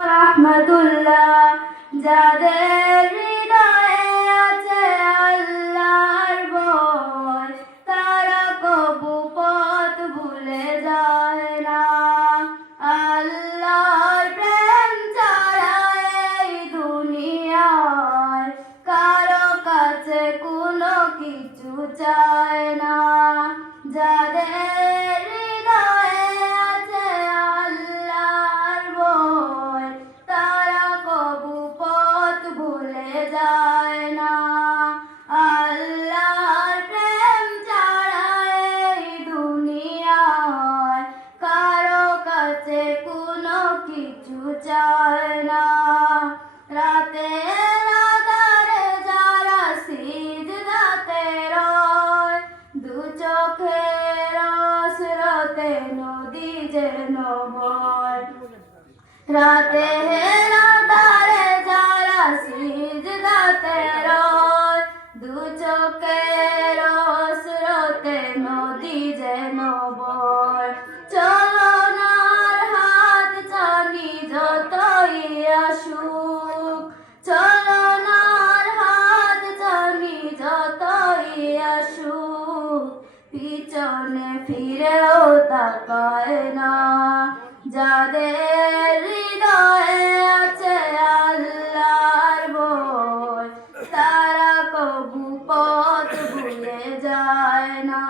রহমতুল্লাহ যাদের হৃদয়ে আছে আল্লাহর ভয় তারা কবু পথ ভুলে যায় না। আল্লাহর প্রেম ছাড়া এই দুনিয়ায় কারো কাছে কোনো কিছু চায় না। যাদের হৃদয়ে আছে আল্লাহর ভয় তারা কবু পথ ভুলে যায় না। আল্লাহর প্রেম ছাড়া এই দুনিয়ায় কারো কাছে কোনো কিছু চায় না। রাতের আঁধারে যারা সিজদাতে রয় দু চোখের স্রোতে নদী যেন বয়। রাতের আঁধারে যারা সিজদাতে রয় দু চোখের স্রোতে নদী যেন বয়। চলনার হাত ছানি যতই আসুক, চলনার হাত ছানি যতই আসুক, পিছনে ফিরেও তাকায় না। যাদের হৃদয়ে আছে আল্লাহর ভয় তারা কবু পথ ভুলে যায় না।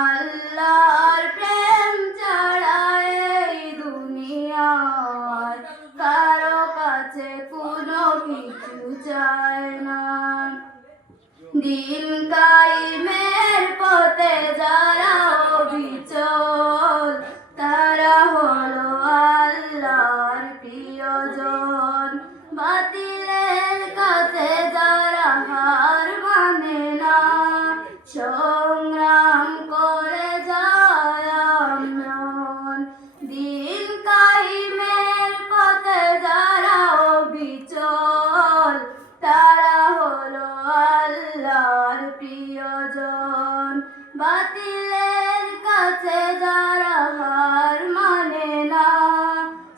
আল্লাহর প্রেম ছাড়া এই দুনিয়ায় কারো কাছে কোনো কিছু চায় না। দিন কায়েমের পথে যারা অবিচল তারা হলো আল্লাহর প্রিয়জন। বাতিলের কাছে যারা হার মানে না সংগ্রাম করে যায় আমরণ। দিন কায়েমের পথে যারা অবিচল তারা হলো আল্লাহর প্রিয়জন। বাতিলের কাছে যারা হার মানে না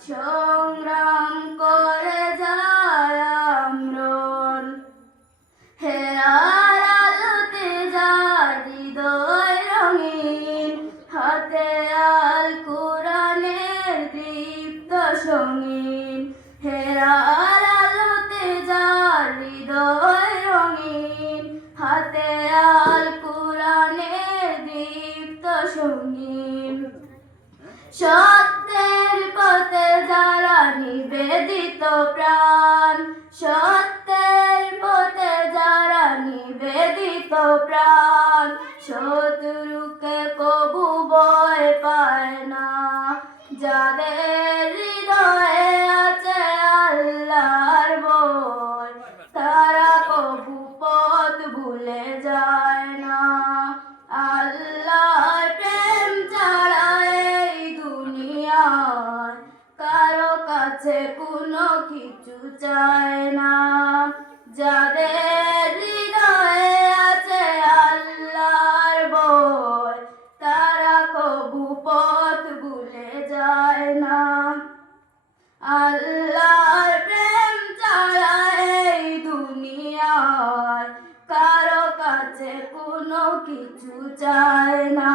সংগ্রাম করে যায় আমরণ। হেরার আলোতে যার হৃদয় রঙিন হাতে আল কোরআনের দীপ্ত সঙ্গীন। হেরার আলোতে যার হৃদয় রঙিন হাতে আল কোরআনের দীপ্ত সঙ্গীন। সত্যের পথে যারা নিবেদিত প্রাণ, সত্যের পথে যারা নিবেদিত প্রাণ, শত্রুকে কবু ভয় পায় না। যাদের হৃদয়ে আছে আল্লাহর ভয় তারা কবু পথ ভুলে যায় না। আল্লাহর প্রেম ছাড়া এই দুনিয়ায় কারো কাছে কোনো কিছু চায় না। যাদের হৃদয়ে আছে আল্লাহর ভয় তারা কবু পথ ভুলে যায় না। আল্লাহর প্রেম ছাড়া এই দুনিয়ায় কারো কাছে কোনো কিছু চায় না।